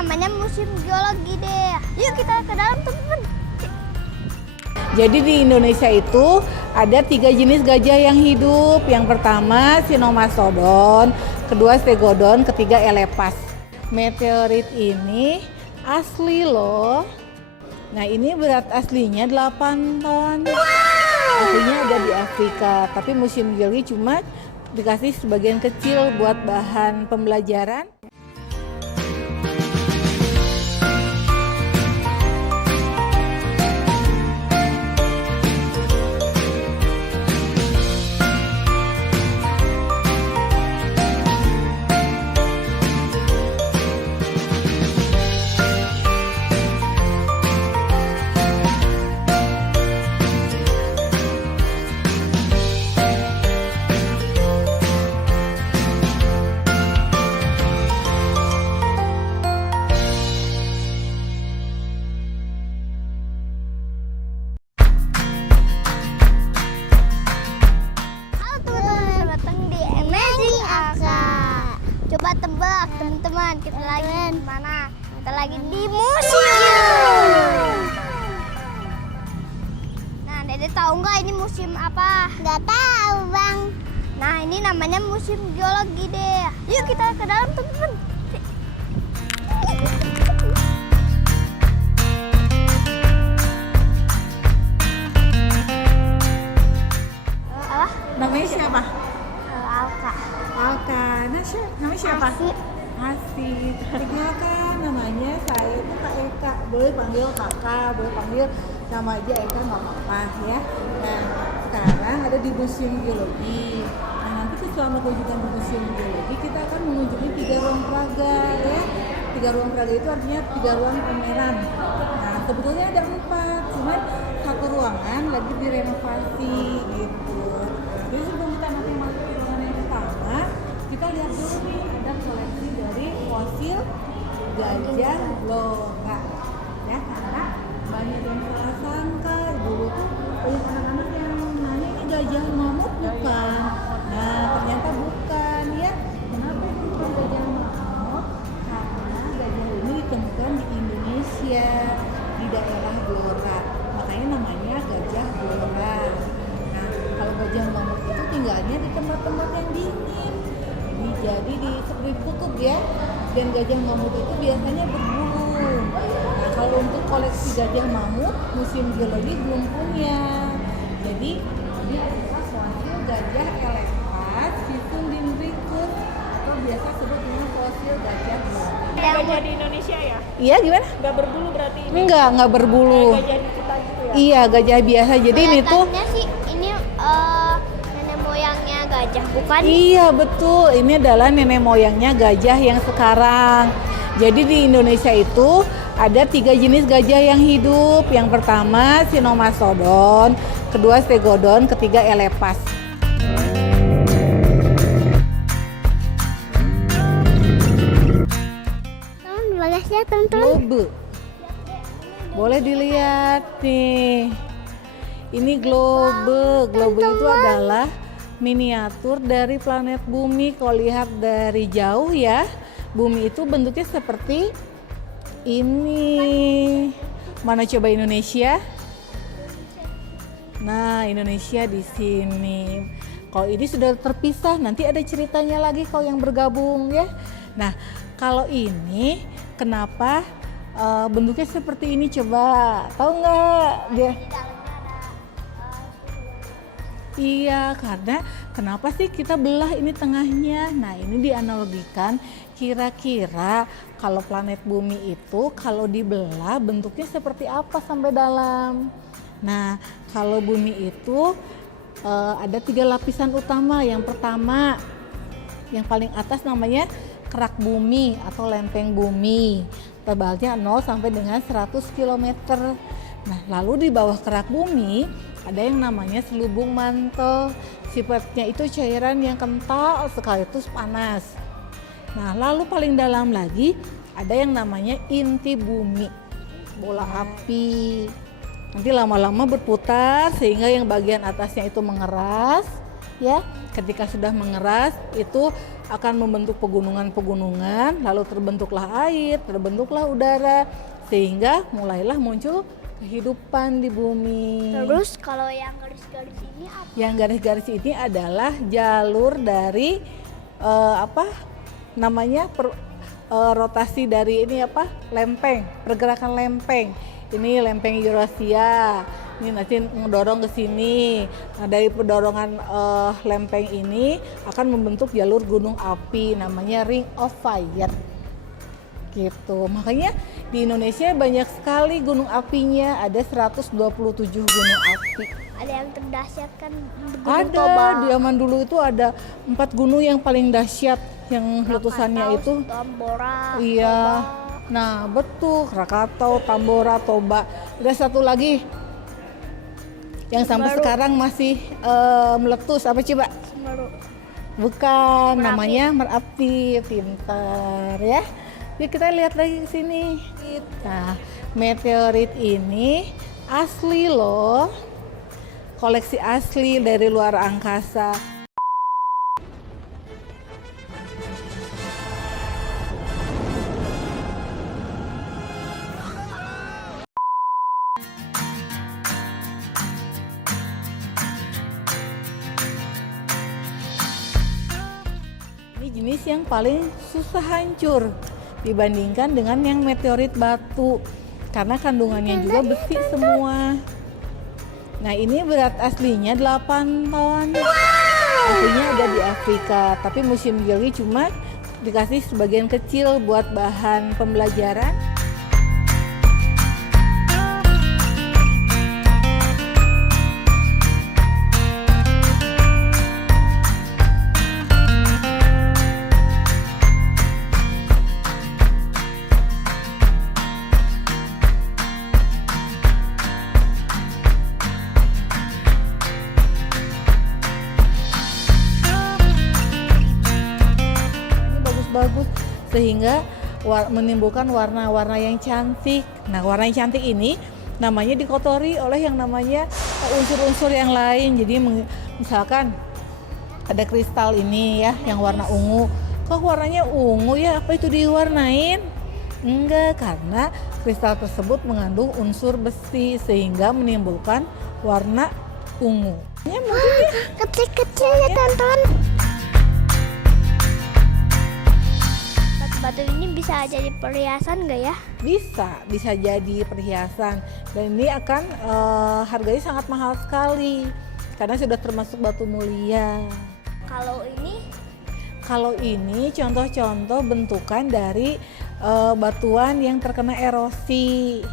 namanya museum geologi deh. Yuk kita ke dalam teman-teman. Jadi di Indonesia itu ada 3 jenis gajah yang hidup. Yang pertama Sinomastodon, kedua Stegodon, ketiga Elepas. Meteorit ini asli loh. Nah ini berat aslinya 8 ton. Aslinya ada di Afrika, tapi Museum Geologi cuma dikasih sebagian kecil buat bahan pembelajaran. Coba tebak teman-teman, kita lagi di mana? Kita lagi di museum. Nah, Dede tahu nggak ini museum apa? Nggak tahu, Bang. Nah, ini namanya museum geologi deh. Yuk kita ke dalam teman-teman. Namanya siapa? Alka. Alka. Nah, namanya siapa? Asih. Perkenalkan, namanya saya itu Kak Eka. Boleh panggil kakak, boleh panggil nama aja Eka, nggak apa-apa ya. Nah, sekarang ada di Museum Geologi. Nah, nanti selama kunjungan di Museum Geologi kita akan mengunjungi 3 ruang peraga ya. 3 ruang peraga itu artinya 3 ruang pameran. Nah, sebetulnya ada 4, cuman satu ruangan lagi direnovasi gitu. Jadi sebelum kita nanti masuk ke ruangan yang pertama, kita lihat dulu nih ada koleksi dari fosil gajah Blora. Ya, karena banyak yang salah sangka dulu tuh banyak anak-anak yang nanya ini gajah mamut bukan. Nah, ternyata bukan ya. Kenapa bukan gajah mamut? Karena gajah ini ditemukan di Indonesia, di daerah Blora. Makanya namanya gajah Blora. Nah, kalau gajah mamut itu tinggalnya di tempat-tempat yang dingin. Jadi seperti kutub ya. Dan gajah mamut itu biasanya berbulu. Nah, kalau untuk koleksi gajah mamut, Museum Geologi belum punya. Jadi ini adalah fosil gajah Elephas Sisundincus atau biasa disebut dengan fosil gajah Blora. Gajah di Indonesia ya? Iya, gimana? Nggak berbulu berarti ini? Enggak berbulu. Kayak gajah di kita gitu ya? Iya, gajah biasa. Jadi ini tuh Kelihatannya sih ini nenek moyangnya gajah, bukan? iya betul, ini adalah nenek moyangnya gajah yang sekarang. Jadi di Indonesia itu ada 3 jenis gajah yang hidup. Yang pertama Sinomastodon, kedua Stegodon, ketiga Elepas. Bagasinya teman-teman. Globe, boleh dilihat nih. Ini globe. Globe itu adalah miniatur dari planet Bumi. Kalau lihat dari jauh ya, Bumi itu bentuknya seperti ini. Mana coba Indonesia? Nah, Indonesia di sini. Kalau ini sudah terpisah, nanti ada ceritanya lagi kalau yang bergabung ya. Nah, kalau ini kenapa bentuknya seperti ini? Coba tahu nggak dia? Iya, karena kenapa sih kita belah ini tengahnya? Nah, ini dianalogikan kira-kira kalau planet Bumi itu kalau dibelah bentuknya seperti apa sampai dalam. Nah, kalau Bumi itu ada 3 lapisan utama. Yang pertama, yang paling atas namanya kerak bumi atau lempeng bumi. Tebalnya 0 sampai dengan 100 km. Nah, lalu di bawah kerak bumi ada yang namanya selubung mantel. Sifatnya itu cairan yang kental sekaligus panas. Nah, lalu paling dalam lagi ada yang namanya inti bumi, bola api. Nanti lama-lama berputar sehingga yang bagian atasnya itu mengeras, ya. Ketika sudah mengeras itu akan membentuk pegunungan-pegunungan, lalu terbentuklah air, terbentuklah udara, sehingga mulailah muncul kehidupan di bumi. Terus kalau yang garis-garis ini apa? Yang garis-garis ini adalah jalur dari rotasi dari ini lempeng, pergerakan lempeng. Ini lempeng Eurasia. Ini nanti mendorong ke sini. Nah, dari perdorongan lempeng ini akan membentuk jalur gunung api namanya Ring of Fire. Gitu. Makanya di Indonesia banyak sekali gunung apinya, ada 127 gunung api. Ada yang terdahsyat kan? Ada, di zaman dulu itu ada 4 gunung yang paling dahsyat yang letusannya itu. Tambora. Iya. Toba. Nah, betul, Krakatau, Tambora, Toba. Ada satu lagi yang sampai sekarang masih meletus, apa coba? Semeru. Bukan, Merapi. namanya Merapi. Pintar ya. Yuk kita lihat lagi ke sini. Nah, meteorit ini asli loh. Koleksi asli dari luar angkasa. Ini jenis yang paling susah hancur dibandingkan dengan yang meteorit batu, karena kandungannya juga besi semua. Nah, ini berat aslinya 8 ton. Aslinya ada di Afrika, tapi Museum Geologi cuma dikasih sebagian kecil buat bahan pembelajaran. Bagus sehingga menimbulkan warna-warna yang cantik. Nah, warna yang cantik ini namanya dikotori oleh yang namanya unsur-unsur yang lain. Jadi misalkan ada kristal ini ya yang warna ungu. Kok warnanya ungu ya? Apa itu diwarnain? Enggak, karena kristal tersebut mengandung unsur besi sehingga menimbulkan warna ungu. Ya, Kecil-kecil ya teman-teman. Batu ini bisa jadi perhiasan nggak ya? Bisa jadi perhiasan, dan ini akan harganya sangat mahal sekali karena sudah termasuk batu mulia. Kalau ini contoh-contoh bentukan dari batuan yang terkena erosi.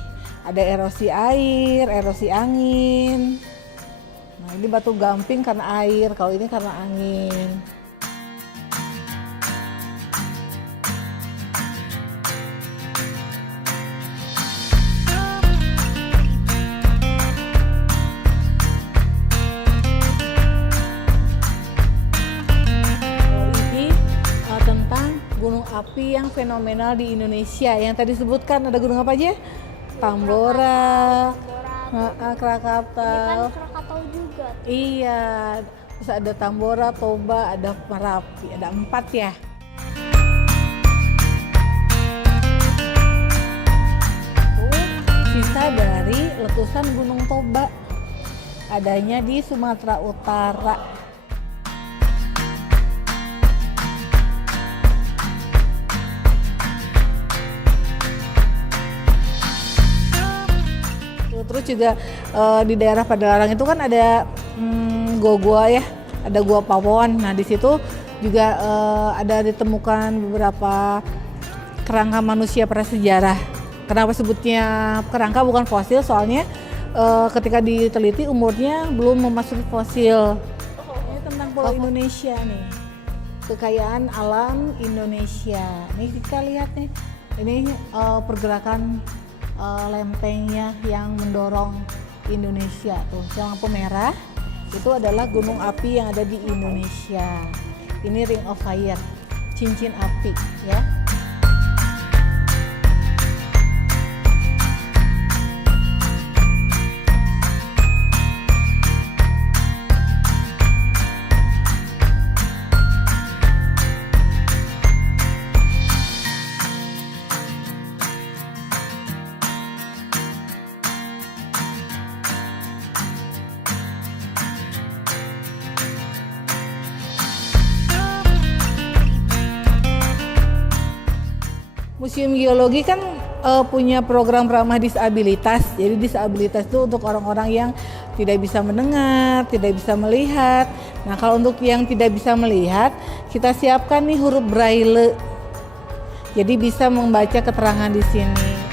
Ada erosi air, erosi angin. Nah, ini batu gamping karena air, kalau ini karena angin. Gunung api yang fenomenal di Indonesia. Yang tadi disebutkan ada gunung apa aja? Tambora, Krakatau. Ini kan Krakatau juga. Iya, terus ada Tambora, Toba, ada Merapi, ada 4 ya. Sisa dari letusan Gunung Toba, adanya di Sumatera Utara. Terus juga di daerah Padalarang itu kan ada gua-gua ya, ada gua Pawon. Nah, di situ juga ada ditemukan beberapa kerangka manusia prasejarah. Kenapa sebutnya kerangka bukan fosil? Soalnya ketika diteliti umurnya belum memasuki fosil. Ini tentang Pulau Indonesia nih, kekayaan alam Indonesia. Nih kita lihat nih, ini pergerakan lempengnya yang mendorong Indonesia tuh. Yang lampu merah itu adalah gunung api yang ada di Indonesia. Ini Ring of Fire, cincin api ya. Museum Geologi kan punya program ramah disabilitas. Jadi disabilitas itu untuk orang-orang yang tidak bisa mendengar, tidak bisa melihat. Nah, kalau untuk yang tidak bisa melihat, kita siapkan nih huruf braille. Jadi bisa membaca keterangan di sini.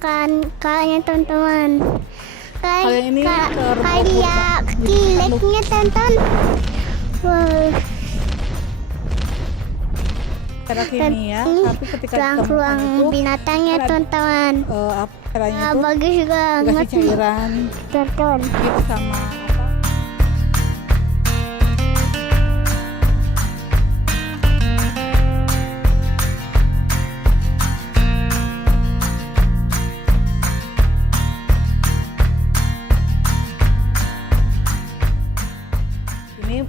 Kan kayaknya teman-teman Kalau yang ini kayak kileknya teman-teman. Wow. Cara kimia, tapi ketika ruang itu binatangnya teman-teman. caranya itu Bagus banget dikasih nih cairan teman-teman. gitu sama apa? Ini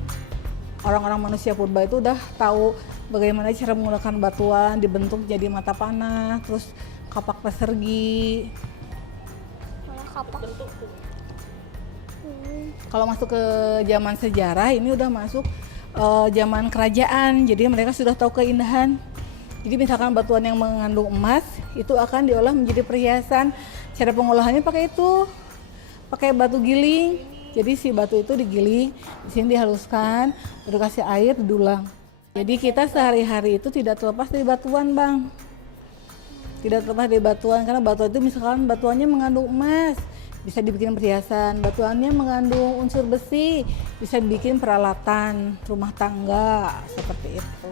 orang-orang manusia purba itu udah tahu bagaimana cara menggunakan batuan dibentuk jadi mata panah, terus kapak persegi. Kalau masuk ke zaman sejarah ini udah masuk zaman kerajaan, jadi mereka sudah tahu keindahan. Jadi misalkan batuan yang mengandung emas itu akan diolah menjadi perhiasan. Cara pengolahannya pakai itu, pakai batu giling. Jadi si batu itu digiling, di sini dihaluskan, udah kasih air, didulang. Jadi kita sehari-hari itu tidak terlepas dari batuan, Bang. Tidak terlepas dari batuan, karena batuan itu misalkan batuannya mengandung emas, bisa dibikin perhiasan. Batuannya mengandung unsur besi, bisa dibikin peralatan rumah tangga, seperti itu.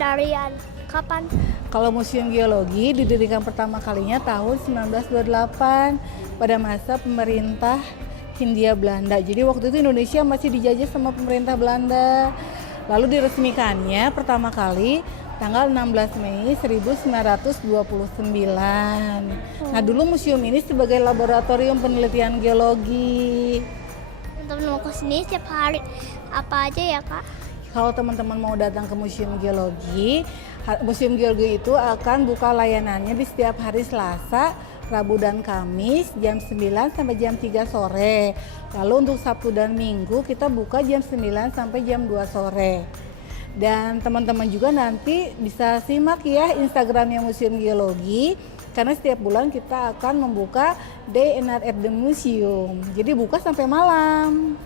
Dari kapan? Kalau Museum Geologi didirikan pertama kalinya tahun 1928 pada masa pemerintah Hindia Belanda. Jadi waktu itu Indonesia masih dijajah sama pemerintah Belanda. Lalu diresmikannya pertama kali tanggal 16 Mei 1929. Nah, dulu museum ini sebagai laboratorium penelitian geologi. Teman-teman mau ke sini setiap hari apa aja ya, Kak? Kalau teman-teman mau datang ke Museum Geologi itu akan buka layanannya di setiap hari Selasa, Rabu dan Kamis jam 9 sampai jam 3 sore. Lalu untuk Sabtu dan Minggu kita buka jam 9 sampai jam 2 sore. Dan teman-teman juga nanti bisa simak ya Instagramnya Museum Geologi, karena setiap bulan kita akan membuka Day and Night at the Museum. Jadi buka sampai malam.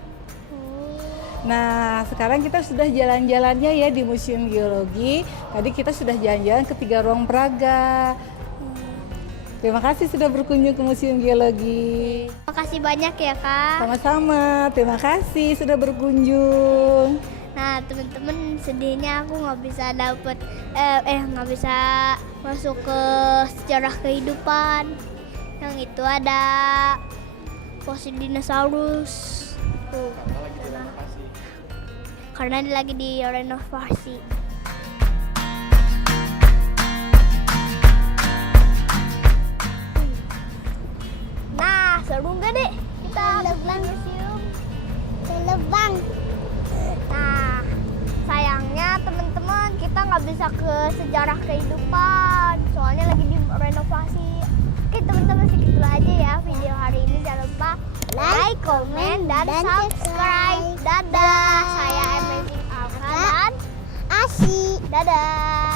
Nah, sekarang kita sudah jalan-jalannya ya di Museum Geologi. Tadi kita sudah jalan-jalan ke 3 ruang peraga. Terima kasih sudah berkunjung ke Museum Geologi. Terima kasih banyak ya, Kak. Sama-sama, terima kasih sudah berkunjung. Nah, teman-teman, sedihnya aku nggak bisa nggak bisa masuk ke sejarah kehidupan. Yang itu ada fosil dinosaurus. Tuh. Karena dia lagi direnovasi. Nah, seru nggak deh? Kita ke museum. Lebang. Nah, sayangnya teman-teman kita nggak bisa ke sejarah kehidupan, soalnya lagi direnovasi. Oke teman-teman, segitu aja ya video hari ini. Jangan lupa like, comment, dan subscribe. Dadah, saya Amazing Alka dan Asi. Dadah.